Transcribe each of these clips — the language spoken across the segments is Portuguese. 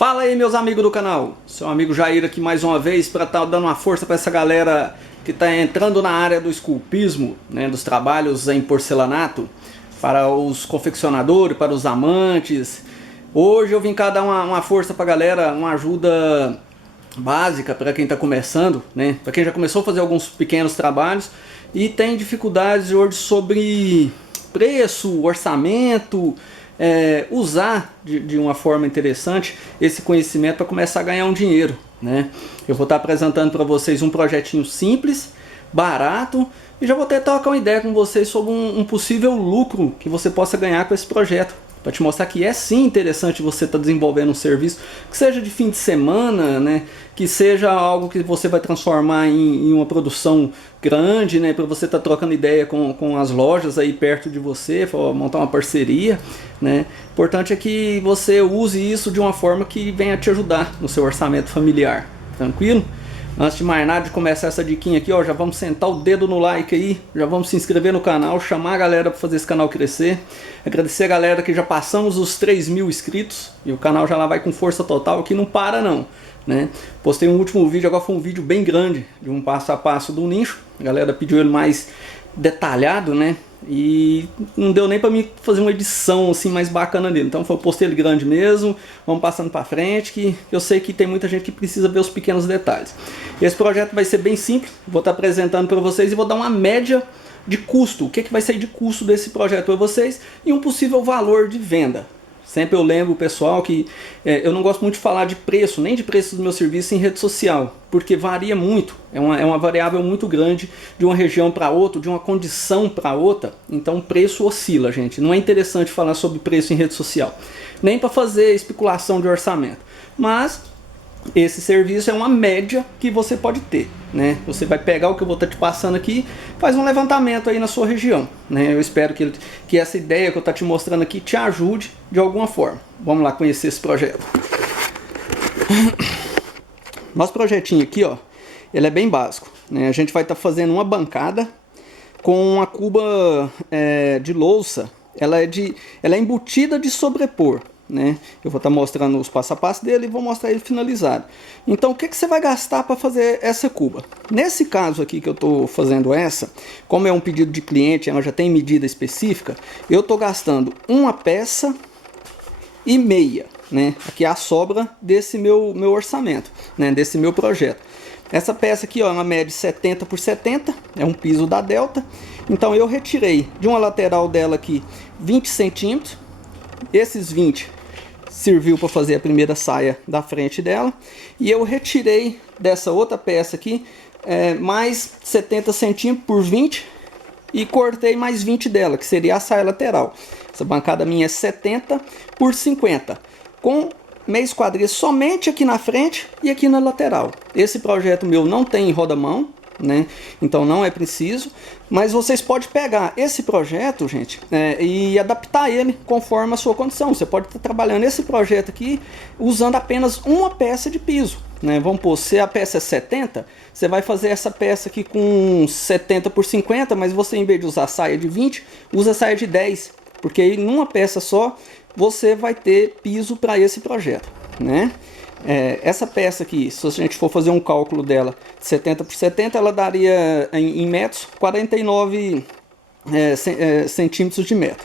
Fala aí, meus amigos do canal, seu amigo Jair aqui mais uma vez para estar dando uma força para essa galera que está entrando na área do esculpismo, né, dos trabalhos em porcelanato, para os confeccionadores, para os amantes. Hoje eu vim cá dar uma força para a galera, uma ajuda básica para quem está começando, né, para quem já começou a fazer alguns pequenos trabalhos e tem dificuldades hoje sobre preço, orçamento. Usar de uma forma interessante esse conhecimento para começar a ganhar um dinheiro, né? Eu vou estar apresentando para vocês um projetinho simples, barato, e já vou até trocar uma ideia com vocês sobre um possível lucro que você possa ganhar com esse projeto, para te mostrar que é sim interessante você estar desenvolvendo um serviço, que seja de fim de semana, né? Que seja algo que você vai transformar em uma produção grande, né? Para você estar trocando ideia com as lojas aí perto de você, montar uma parceria, né? O importante é que você use isso de uma forma que venha te ajudar no seu orçamento familiar, tranquilo? Antes de mais nada, de começar essa diquinha aqui, ó, já vamos sentar o dedo no like aí, já vamos se inscrever no canal, chamar a galera para fazer esse canal crescer. Agradecer a galera que já passamos os 3.000 inscritos e o canal já lá vai com força total, que não para não, né? Postei um último vídeo, agora foi um vídeo bem grande, de um passo a passo do nicho. A galera pediu ele mais detalhado, né? E não deu nem para mim fazer uma edição assim mais bacana dele, então eu postei ele grande mesmo. Vamos passando para frente, que eu sei que tem muita gente que precisa ver os pequenos detalhes. Esse projeto vai ser bem simples, vou estar apresentando para vocês e vou dar uma média de custo, o que vai sair de custo desse projeto para vocês e um possível valor de venda. Sempre eu lembro o pessoal que eu não gosto muito de falar de preço, nem de preço do meu serviço em rede social, porque varia muito, é uma variável muito grande de uma região para outra, de uma condição para outra, então o preço oscila, gente. Não é interessante falar sobre preço em rede social, nem para fazer especulação de orçamento, mas esse serviço é uma média que você pode ter, né? Você vai pegar o que eu vou estar te passando aqui, faz um levantamento aí na sua região, né? Eu espero que essa ideia que eu estou te mostrando aqui te ajude de alguma forma. Vamos lá conhecer esse projeto. Nosso projetinho aqui, ó, ele é bem básico, né? A gente vai estar fazendo uma bancada com uma cuba de louça. Ela é embutida de sobrepor, né? Eu vou estar mostrando os passo a passo dele e vou mostrar ele finalizado. Então o que você vai gastar para fazer essa cuba? Nesse caso aqui que eu estou fazendo essa, como é um pedido de cliente, ela já tem medida específica, eu estou gastando uma peça e meia, né? Aqui é a sobra desse meu orçamento, né? Desse meu projeto. Essa peça aqui, ó, ela mede 70 por 70, é um piso da Delta. Então eu retirei de uma lateral dela aqui 20 centímetros, esses 20 serviu para fazer a primeira saia da frente dela, e eu retirei dessa outra peça aqui mais 70 centímetros por 20 e cortei mais 20 dela, que seria a saia lateral. Essa bancada minha é 70 por 50, com meia esquadria somente aqui na frente e aqui na lateral. Esse projeto meu não tem roda-mão, né? Então não é preciso, mas vocês podem pegar esse projeto, gente, e adaptar ele conforme a sua condição. Você pode estar trabalhando esse projeto aqui usando apenas uma peça de piso, né? Vamos pôr, se a peça é 70, você vai fazer essa peça aqui com 70 por 50, mas você, em vez de usar saia de 20, usa saia de 10, porque aí numa peça só você vai ter piso para esse projeto, né? Essa peça aqui, se a gente for fazer um cálculo dela de 70 por 70, ela daria em metros 49 centímetros de metro.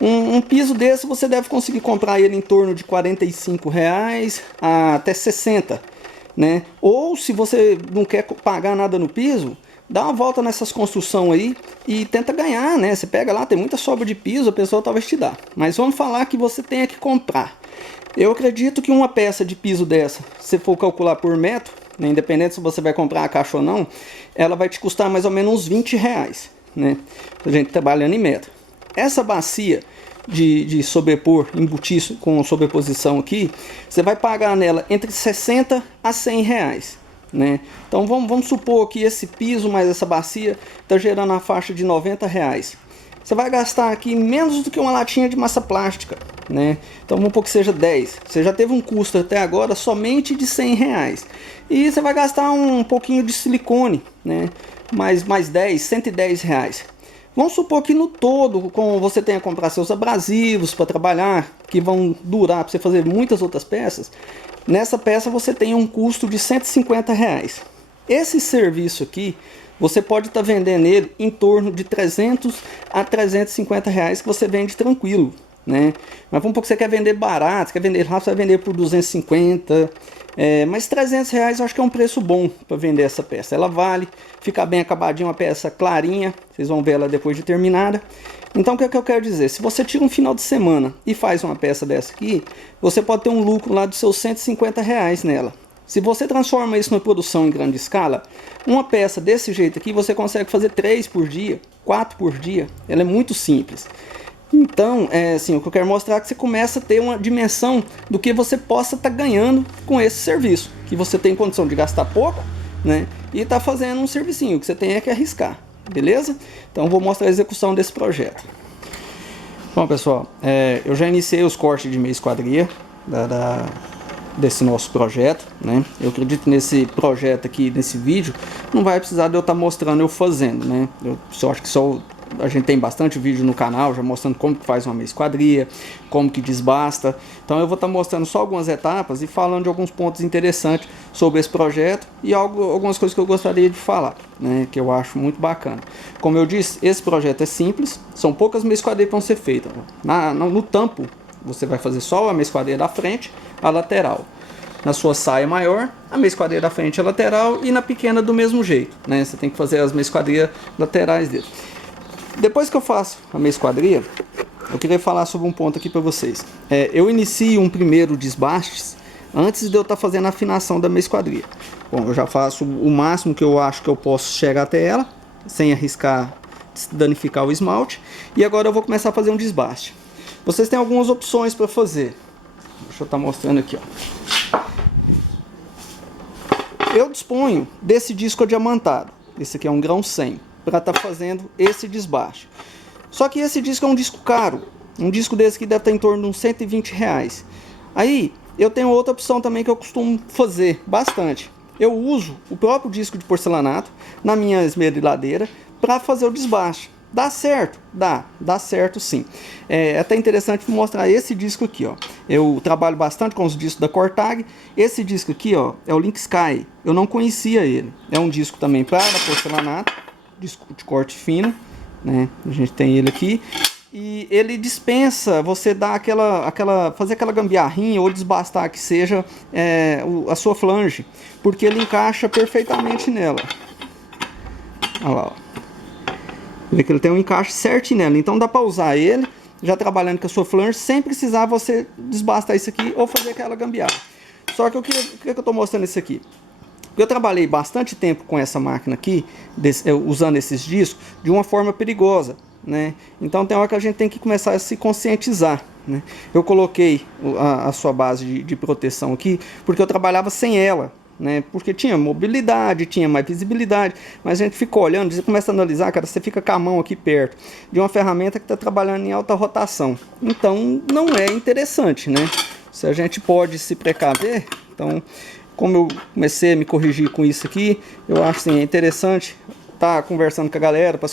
Um piso desse você deve conseguir comprar ele em torno de R$45 até 60, né? Ou se você não quer pagar nada no piso, dá uma volta nessas construções aí e tenta ganhar, né? Você pega lá, tem muita sobra de piso, a pessoa talvez te dá. Mas vamos falar que você tenha que comprar. Eu acredito que uma peça de piso dessa, se for calcular por metro, né, independente se você vai comprar a caixa ou não, ela vai te custar mais ou menos uns R$20, né? A gente trabalhando em metro. Essa bacia de sobrepor, embutir com sobreposição aqui, você vai pagar nela entre 60 a R$100, né? Então vamos supor que esse piso mais essa bacia está gerando a faixa de R$90. Você vai gastar aqui menos do que uma latinha de massa plástica, né? Então vamos supor que seja 10. Você já teve um custo até agora somente de R$100. E você vai gastar um pouquinho de silicone, né? Mais 10, R$110. Vamos supor que no todo, como você tenha que comprar seus abrasivos para trabalhar, que vão durar para você fazer muitas outras peças, nessa peça você tem um custo de R$150. Esse serviço aqui, você pode estar vendendo ele em torno de 300 a 350 reais, que você vende tranquilo, né? Mas vamos supor que você quer vender barato, quer vender rápido, você vai vender por 250, mas 300 reais eu acho que é um preço bom para vender essa peça. Ela vale, fica bem acabadinha, uma peça clarinha, vocês vão ver ela depois de terminada. Então o que é que eu quero dizer? Se você tira um final de semana e faz uma peça dessa aqui, você pode ter um lucro lá dos seus 150 reais nela. Se você transforma isso numa produção em grande escala, uma peça desse jeito aqui você consegue fazer 3 por dia, 4 por dia. Ela é muito simples. Então, assim, o que eu quero mostrar é que você começa a ter uma dimensão do que você possa estar ganhando com esse serviço. Que você tem condição de gastar pouco, né? E está fazendo um servicinho, o que você tem é que arriscar, beleza? Então, vou mostrar a execução desse projeto. Bom, pessoal, eu já iniciei os cortes de meia esquadria desse nosso projeto, né? Eu acredito que nesse projeto aqui, nesse vídeo, não vai precisar de eu estar mostrando eu fazendo, né? Eu só acho que a gente tem bastante vídeo no canal já mostrando como que faz uma meia esquadria, como que desbasta. Então eu vou estar mostrando só algumas etapas e falando de alguns pontos interessantes sobre esse projeto e algumas coisas que eu gostaria de falar, né? Que eu acho muito bacana. Como eu disse, esse projeto é simples, são poucas meias esquadrias que vão ser feitas. No tampo, você vai fazer só a meia esquadria da frente, a lateral. Na sua saia maior, a meia esquadria da frente, a lateral, e na pequena do mesmo jeito, né? Você tem que fazer as meia esquadrias laterais dele. Depois que eu faço a meia esquadria, eu queria falar sobre um ponto aqui para vocês. Eu inicio um primeiro desbastes antes de eu estar fazendo a afinação da meia esquadria. Bom, eu já faço o máximo que eu acho que eu posso chegar até ela, sem arriscar danificar o esmalte. E agora eu vou começar a fazer um desbaste. Vocês têm algumas opções para fazer. Deixa eu estar mostrando aqui, ó. Eu disponho desse disco adiamantado. Esse aqui é um grão 100, para estar fazendo esse desbaste. Só que esse disco é um disco caro. Um disco desse que deve estar em torno de uns 120 reais. Aí eu tenho outra opção também que eu costumo fazer bastante. Eu uso o próprio disco de porcelanato na minha esmeriladeira para fazer o desbaste. Dá certo? Dá certo sim. É até interessante mostrar esse disco aqui, ó. Eu trabalho bastante com os discos da Cortag. Esse disco aqui, ó, é o Link Sky. Eu não conhecia ele. É um disco também para porcelanato, disco de corte fino, né? A gente tem ele aqui. E ele dispensa você dar fazer aquela gambiarrinha ou desbastar que seja a sua flange, porque ele encaixa perfeitamente nela. Olha lá, ó. Vê que ele tem um encaixe certinho nela, então dá para usar ele já trabalhando com a sua flange sem precisar você desbastar isso aqui ou fazer aquela gambiarra. Só que por que eu estou mostrando isso aqui? Porque eu trabalhei bastante tempo com essa máquina aqui, usando esses discos de uma forma perigosa, né? Então tem hora que a gente tem que começar a se conscientizar, né? Eu coloquei a sua base de proteção aqui porque eu trabalhava sem ela, né? Porque tinha mobilidade, tinha mais visibilidade, mas a gente fica olhando, você começa a analisar, cara, você fica com a mão aqui perto de uma ferramenta que está trabalhando em alta rotação, então não é interessante, né? Se a gente pode se precaver, então, como eu comecei a me corrigir com isso aqui, eu acho assim, é interessante estar conversando com a galera para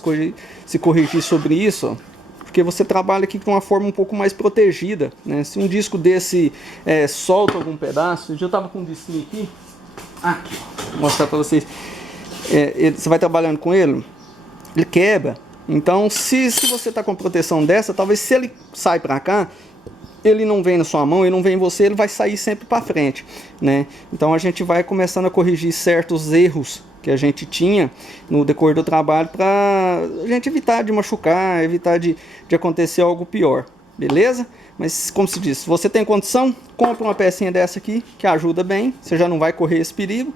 se corrigir sobre isso, ó. Porque você trabalha aqui de uma forma um pouco mais protegida, né? Se um disco desse solta algum pedaço, eu estava com um disquinho aqui, vou mostrar para vocês. Você vai trabalhando com ele, ele quebra. Então, se você está com proteção dessa, talvez se ele sai para cá, ele não vem na sua mão, ele não vem em você, ele vai sair sempre para frente, né? Então a gente vai começando a corrigir certos erros que a gente tinha no decorrer do trabalho para a gente evitar de machucar, evitar de acontecer algo pior, beleza? Mas como se diz, se você tem condição, compra uma pecinha dessa aqui que ajuda bem, você já não vai correr esse perigo.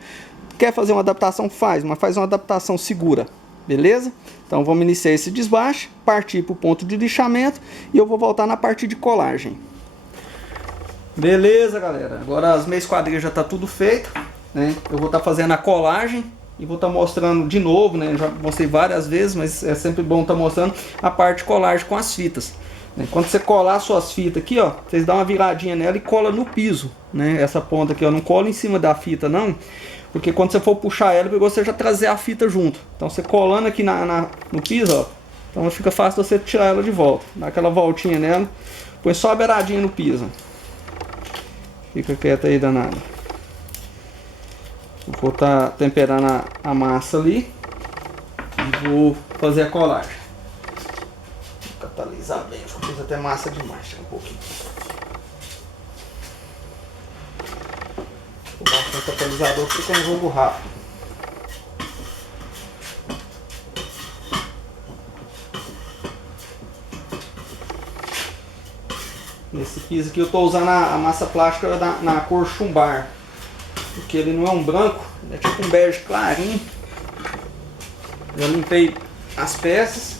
Quer fazer uma adaptação? Faz, mas faz uma adaptação segura, beleza? Então vamos iniciar esse desbaste, partir para o ponto de lixamento e eu vou voltar na parte de colagem. Beleza, galera, agora as meias esquadrias já está tudo feito, né? Eu vou estar fazendo a colagem e vou estar mostrando de novo, né? Já mostrei várias vezes, mas é sempre bom estar mostrando a parte de colagem com as fitas. Quando você colar suas fitas aqui, ó, vocês dão uma viradinha nela e cola no piso, né? Essa ponta aqui, ó, não cola em cima da fita não, porque quando você for puxar ela, você já trazer a fita junto. Então você colando aqui no piso, ó, então fica fácil você tirar ela de volta, dar aquela voltinha nela, Põe só a beiradinha no piso. Fica quieto aí, danado. Vou estar temperando a massa ali. E vou fazer a colagem. Vou catalisar bem, eu fiz até massa demais, um pouquinho. Vou baixar o catalisador, fica um jogo rápido. Nesse piso aqui eu estou usando a massa plástica na cor chumbar, porque ele não é um branco, ele é tipo um bege clarinho. Já limpei as peças.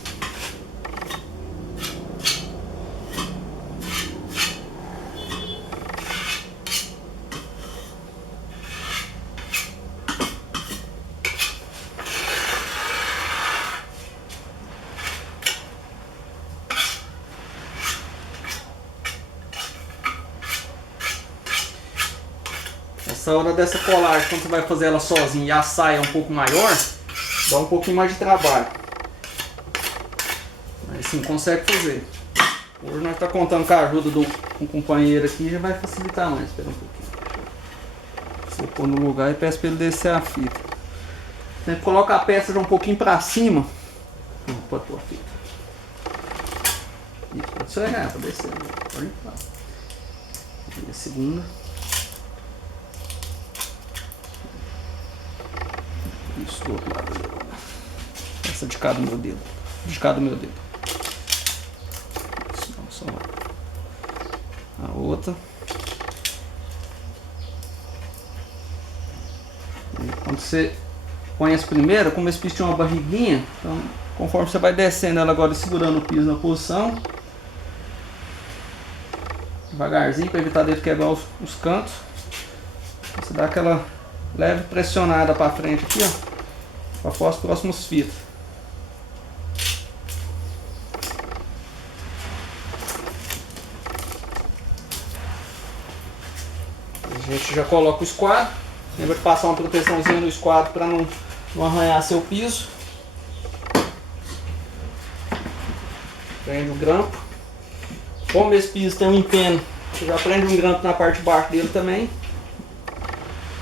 Essa hora dessa colagem, quando você vai fazer ela sozinho e a saia é um pouco maior, dá um pouquinho mais de trabalho. Mas sim, consegue fazer. Hoje nós estamos contando com a ajuda de um companheiro aqui, já vai facilitar mais. Espera um pouquinho. Você pôr no lugar e peço para ele descer a fita. Sempre coloca a peça já um pouquinho para cima. Pode pôr a fita. Isso, pode ser para descer. Pode entrar. E a segunda. Isso do outro lado ali. Essa de cada meu dedo. De cada meu dedo. Isso, não, só a outra. E quando você põe essa primeira, como esse piso tinha uma barriguinha, então conforme você vai descendo ela agora segurando o piso na posição, devagarzinho para evitar dele quebrar os cantos, você dá aquela leve pressionada para frente aqui, ó, para pôr as próximas fitas. A gente já coloca o esquadro. Lembra de passar uma proteçãozinha no esquadro para não arranhar seu piso. Prende o grampo. Como esse piso tem um empeno, você já prende um grampo na parte de baixo dele também,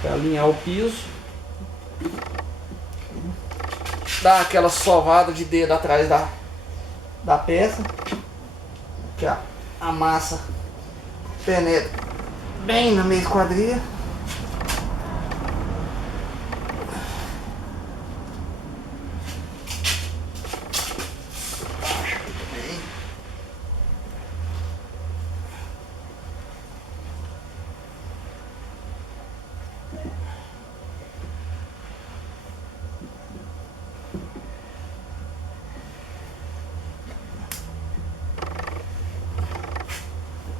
para alinhar o piso. Dá aquela sovada de dedo atrás da peça, que a massa penetra bem na minha esquadria.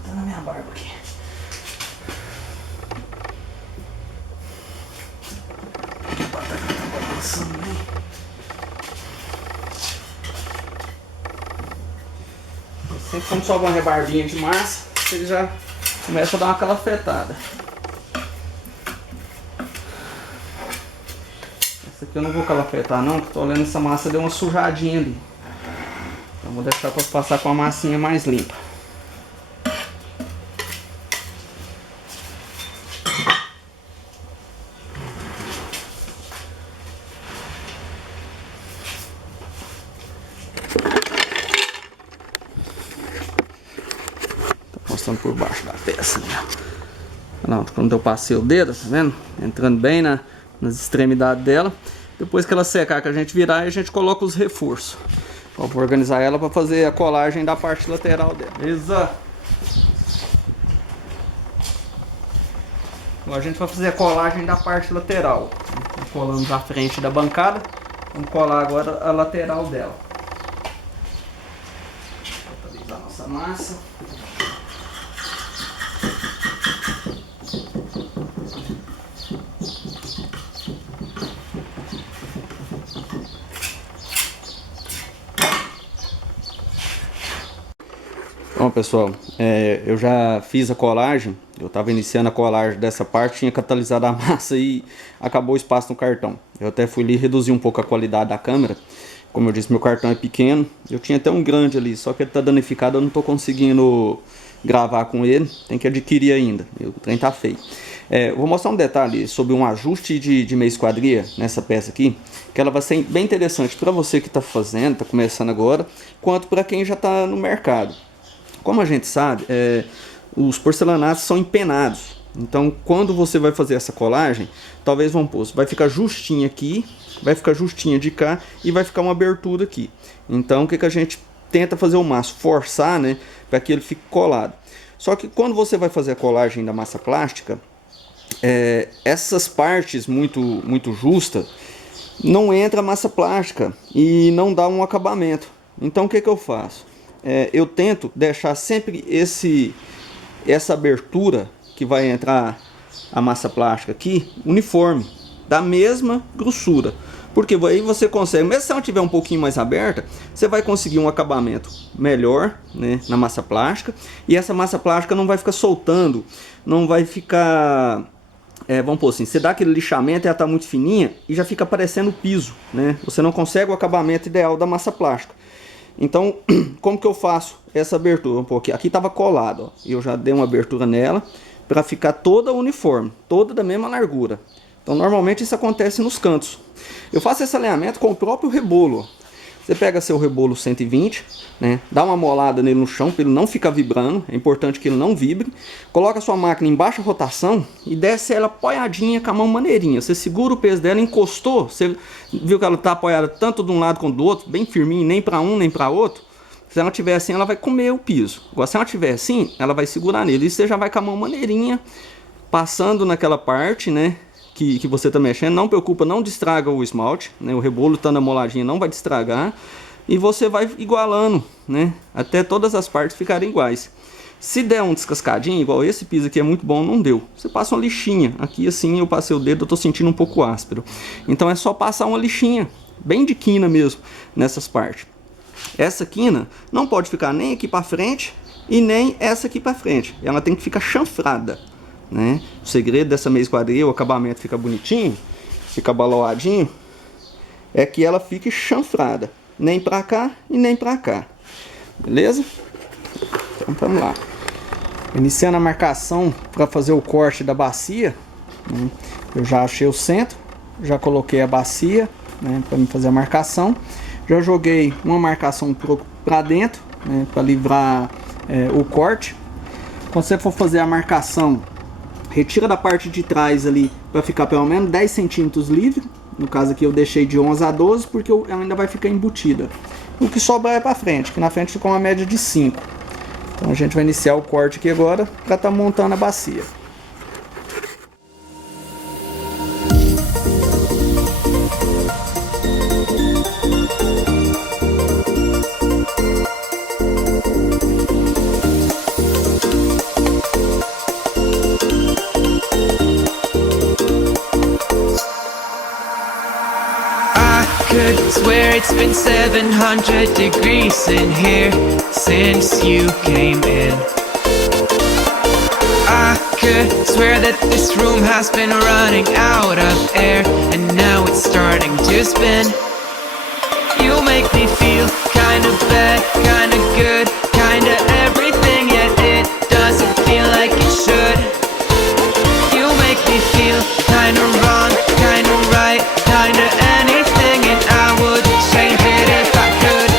Tá na minha barba aqui. Sempre quando sobra uma rebarbinha de massa, ele já começa a dar uma calafetada. Essa aqui eu não vou calafetar não, porque tô olhando essa massa deu uma sujadinha ali. Então vou deixar para passar com a massinha mais limpa. Mostrando por baixo da peça, né? Não, quando eu passei o dedo, tá vendo? Entrando bem nas extremidades dela. Depois que ela secar, que a gente virar, a gente coloca os reforços. Ó, vou organizar ela para fazer a colagem da parte lateral dela. Beleza? Agora a gente vai fazer a colagem da parte lateral. Colamos a frente da bancada. Vamos colar agora a lateral dela. Vou atualizar a nossa massa. Bom, pessoal, eu já fiz a colagem. Eu estava iniciando a colagem dessa parte, tinha catalisado a massa e acabou o espaço no cartão. Eu até fui ali reduzir um pouco a qualidade da câmera. Como eu disse, meu cartão é pequeno. Eu tinha até um grande ali, só que ele está danificado, eu não estou conseguindo gravar com ele, tem que adquirir ainda, o trem tá feio. Eu vou mostrar um detalhe sobre um ajuste de meia esquadria nessa peça aqui, que ela vai ser bem interessante para você que está fazendo, está começando agora, quanto para quem já está no mercado. Como a gente sabe, os porcelanatos são empenados, então quando você vai fazer essa colagem, talvez vamos pôr, vai ficar justinho aqui, vai ficar justinho de cá e vai ficar uma abertura aqui. Então o que a gente tenta fazer o máximo? Forçar, né, para que ele fique colado. Só que quando você vai fazer a colagem da massa plástica, essas partes muito justas, não entra massa plástica e não dá um acabamento. Então o que eu faço? Eu tento deixar sempre essa abertura que vai entrar a massa plástica aqui uniforme, da mesma grossura, porque aí você consegue, mesmo se ela tiver um pouquinho mais aberta, você vai conseguir um acabamento melhor, né, na massa plástica, e essa massa plástica não vai ficar soltando, não vai ficar, vamos pôr assim, você dá aquele lixamento e ela está muito fininha e já fica parecendo piso, né? Você não consegue o acabamento ideal da massa plástica. Então, como que eu faço essa abertura? Um pouquinho. Aqui estava colado, ó. Eu já dei uma abertura nela para ficar toda uniforme, toda da mesma largura. Então, normalmente isso acontece nos cantos. Eu faço esse alinhamento com o próprio rebolo, ó. Você pega seu rebolo 120, né, dá uma molada nele no chão para ele não ficar vibrando, é importante que ele não vibre. Coloca a sua máquina em baixa rotação e desce ela apoiadinha com a mão maneirinha. Você segura o peso dela, encostou, você viu que ela está apoiada tanto de um lado quanto do outro, bem firminho, nem para um nem para outro. Se ela estiver assim, ela vai comer o piso. Agora, se ela estiver assim, ela vai segurar nele. E você já vai com a mão maneirinha, passando naquela parte, né, que você está mexendo. Não preocupa, não destraga o esmalte, né? O rebolo estando amoladinho não vai destragar. E você vai igualando, né, até todas as partes ficarem iguais. Se der um descascadinho, igual esse piso aqui é muito bom, não deu. Você passa uma lixinha. Aqui assim eu passei o dedo, eu estou sentindo um pouco áspero. Então é só passar uma lixinha, bem de quina mesmo, nessas partes. Essa quina não pode ficar nem aqui para frente e nem essa aqui para frente. Ela tem que ficar chanfrada, né? O segredo dessa meia esquadria, o acabamento fica bonitinho, fica baloadinho, é que ela fique chanfrada, nem para cá e nem para cá, beleza? Então vamos lá, iniciando a marcação para fazer o corte da bacia, né? Eu já achei o centro, já coloquei a bacia, né, para me fazer a marcação, já joguei uma marcação para dentro, né, para livrar o corte. Quando você for fazer a marcação, retira da parte de trás ali para ficar pelo menos 10 centímetros livre. No caso aqui eu deixei de 11 a 12 porque ela ainda vai ficar embutida. O que sobra é para frente, que na frente ficou uma média de 5. Então a gente vai iniciar o corte aqui agora para estar montando a bacia. Swear it's been 700 degrees in here since you came in. I could swear that this room has been running out of air, and now it's starting to spin. You make me feel kinda bad, kinda good, kinda everything, yet it doesn't feel like it should. You make me feel kinda wrong, kinda right, kinda anything, and I would change it if I could.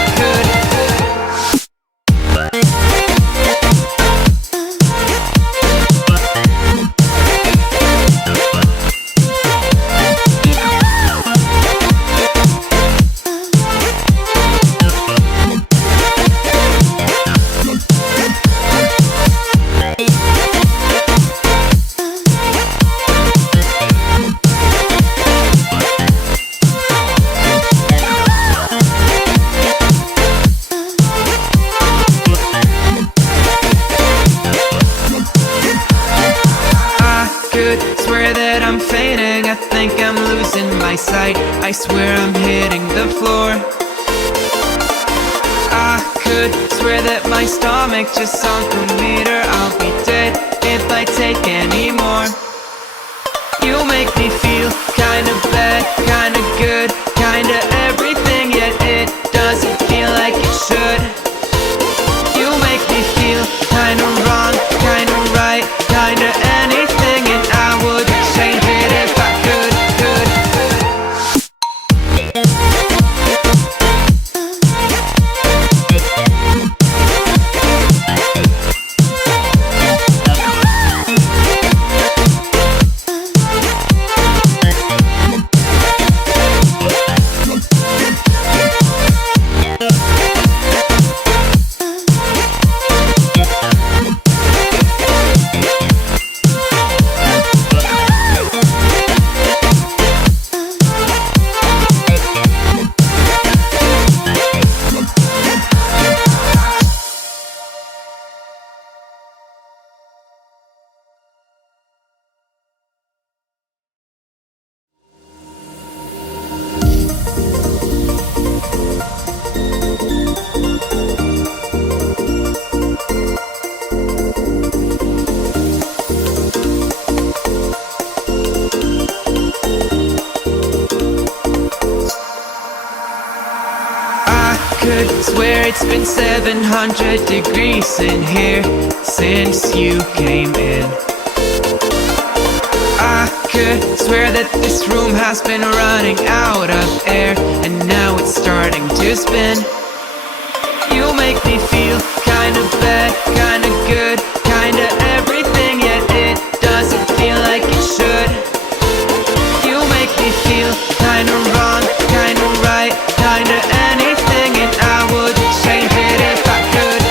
Swear that I'm fainting, I think I'm losing my sight, I swear I'm hitting the floor. I could swear that my stomach just sunk a meter, I'll be dead if I take any more. You make me feel kinda bad, kinda good, kinda everything, yet it doesn't feel like it should. You make me feel kinda wrong, swear it's been 700 degrees in here since you came in. I could swear that this room has been running out of air, and now it's starting to spin. You make me feel kinda bad, kinda good, kinda everything, yet it doesn't feel like it should. You make me feel kinda wrong, kinda right, kinda anything, and I would change it if I could.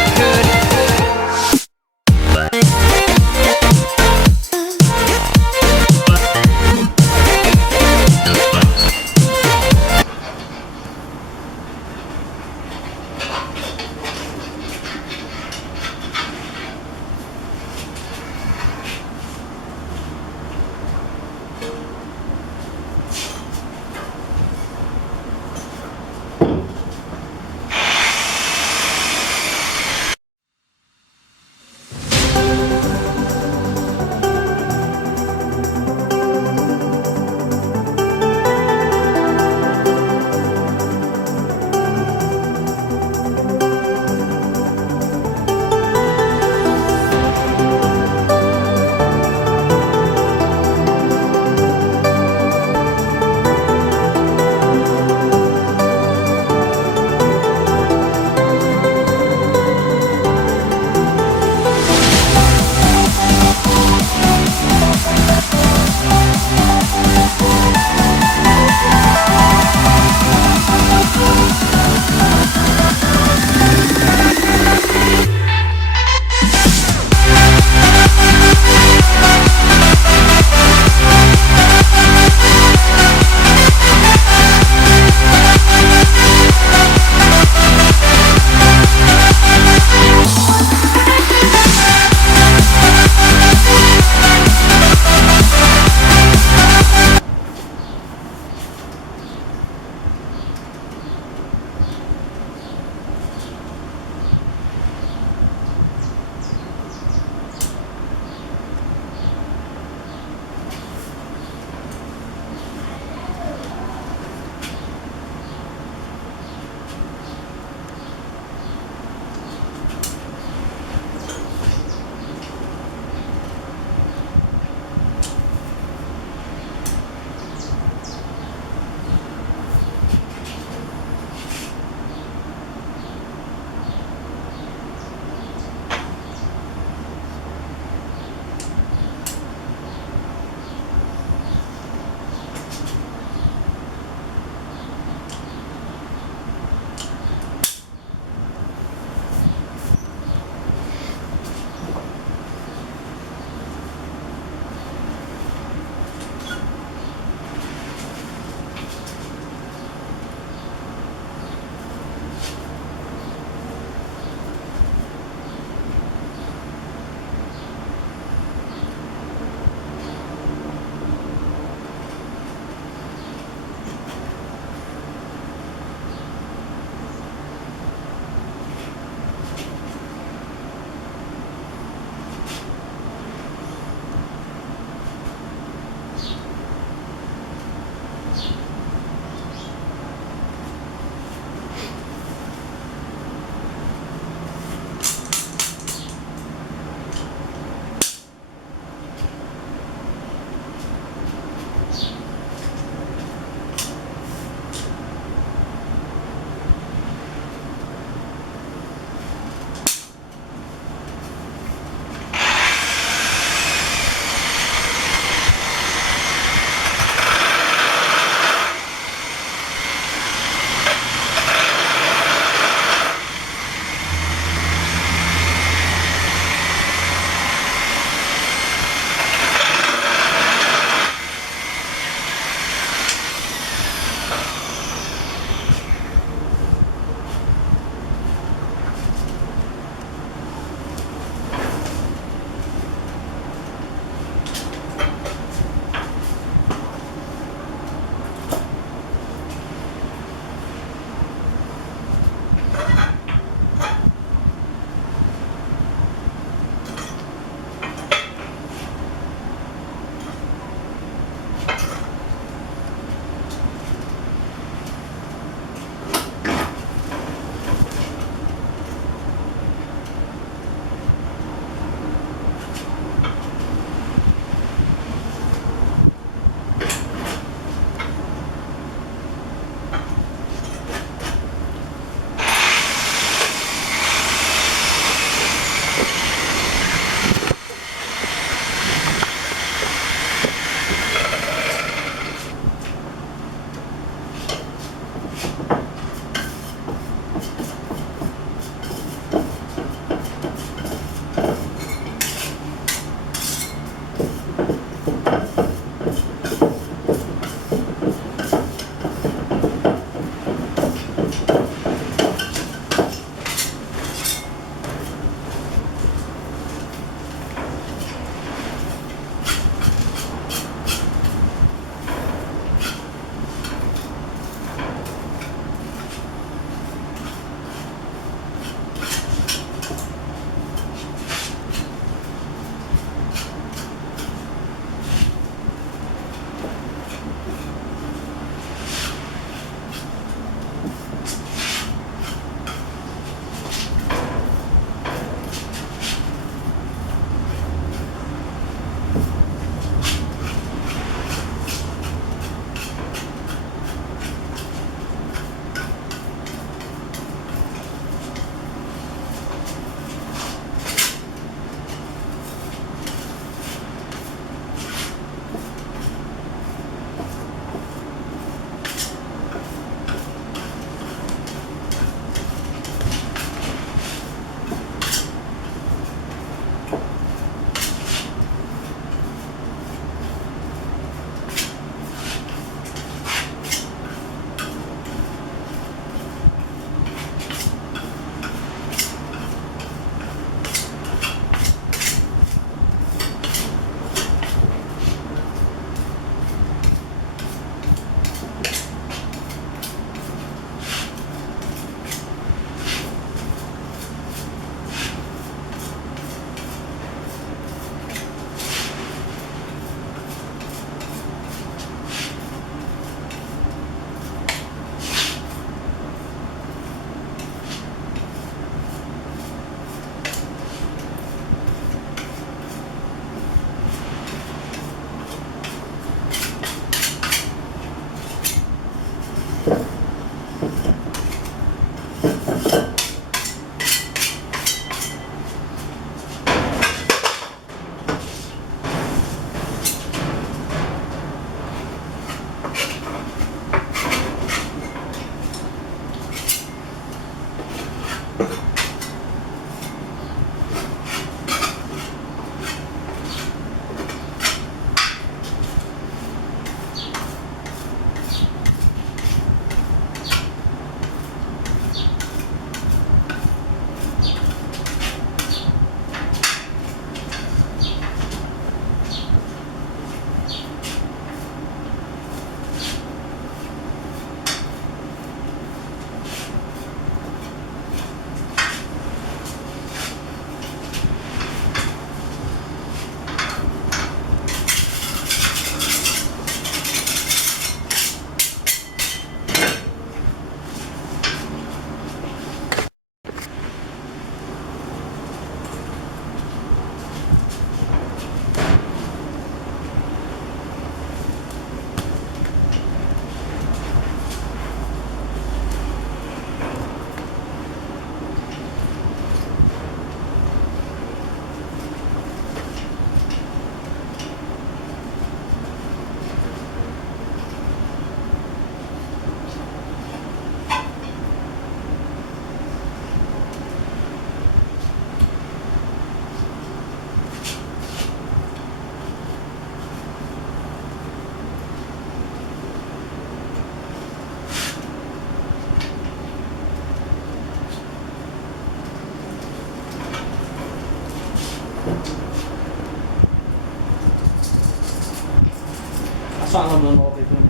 passar lá manual aí pra mim.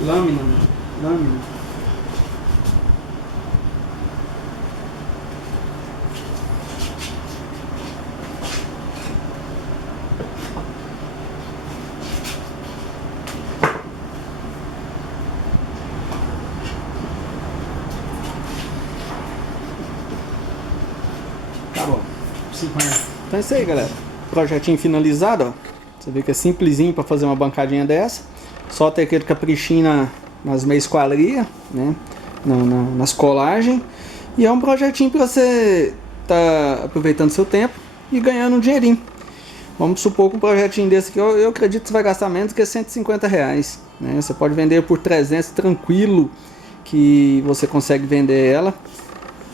Lâmina, mano. Lâmina. Tá bom. 50. Então é isso aí, galera. Projetinho finalizado, ó. Você vê que é simplesinho para fazer uma bancadinha dessa. Só ter aquele caprichinho nas meia esquadria, né? Nas colagens. E é um projetinho para você tá aproveitando seu tempo e ganhando um dinheirinho. Vamos supor que um projetinho desse aqui, eu acredito que você vai gastar menos que R$150, né? Você pode vender por 300 tranquilo, que você consegue vender ela,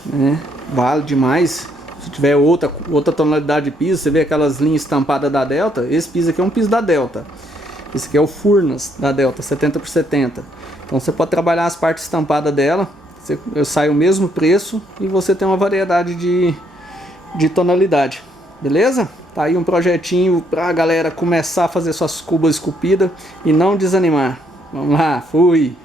né? Vale demais. Se tiver outra tonalidade de piso, você vê aquelas linhas estampadas da Delta. Esse piso aqui é um piso da Delta. Esse aqui é o Furnas da Delta, 70x70. Então você pode trabalhar as partes estampadas dela, sai o mesmo preço e você tem uma variedade de tonalidade. Beleza? Tá aí um projetinho pra galera começar a fazer suas cubas esculpidas e não desanimar. Vamos lá, fui!